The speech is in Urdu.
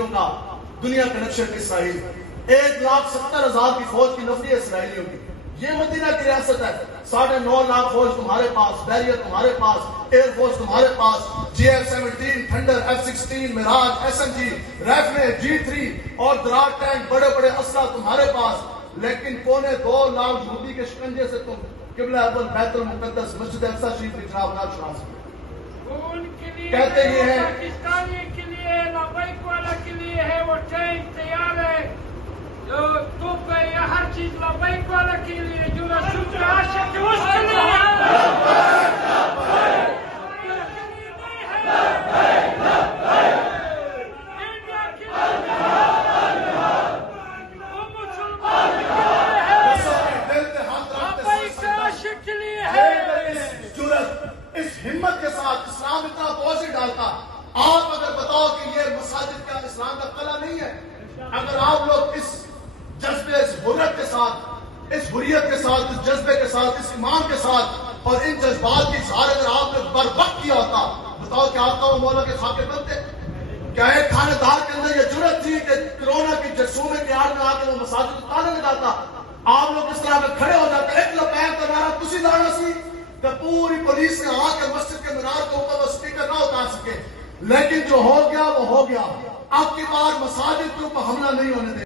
یہودیوں کا دنیا کنیکشن اسرائیل، 1,70,000 کی فوج کی نفری ہے اسرائیلیوں کی. یہ مدینہ کی ریاست ہے. 9.5 لاکھ فوج تمہارے پاس، بیریئر تمہارے پاس، ایئر فورس تمہارے پاس، GF-17 تھنڈر، F-16 میراج، SMG ریفلے، G3 اور دراٹ ٹینک، بڑے بڑے اسلحہ تمہارے پاس. لیکن 2.25 لاکھ یہودی کے شکنجے سے تم قبلہ اول بیت المقدس مسجد اقصی شریف کی جناب نہ چھڑا سکتے. کہتے یہ ہیں پاکستانی کے لیے، لبیک والا کے لیے ہے، وہ ٹینک تیار ہے، جو توپ ہے یا ہر چیز لبیک والا کے لیے، جو رسول کے عاشق ہے اس کے لیے ہمت کے ساتھ اسلام اتنا پوزی ڈالتا. آپ اگر بتاؤ کہ یہ مساجد کا اسلام کا قلعہ نہیں ہے، اگر آپ لوگ اس جذبے، اس حریت کے ساتھ، اس حریت کے ساتھ، اس جذبے کے ساتھ، اس ایمان کے ساتھ اور ان جذبات کی اظہار اگر آپ نے بر وقت کیا ہوتا، بتاؤ کہ آپ کا وہ مولا کے خاکے بنتے؟ کیا ایک تھانے دار کے اندر یہ جرت تھی کہ کرونا کی جرسومے کی آڑ میں آ کے وہ مساجد تالے لگاتا؟ آپ لوگ اس طرح میں کھڑے ہو جاتے، ایک لپین کا نعرہ تسی لانا سی کہ پوری پولیس نے آ کے مسجد کے مینار کے اوپر وہ اسپیکر نہ اتار سکے. لیکن جو ہو گیا وہ ہو گیا. اب کی بار مساجد کے اوپر حملہ نہیں ہونے دیں.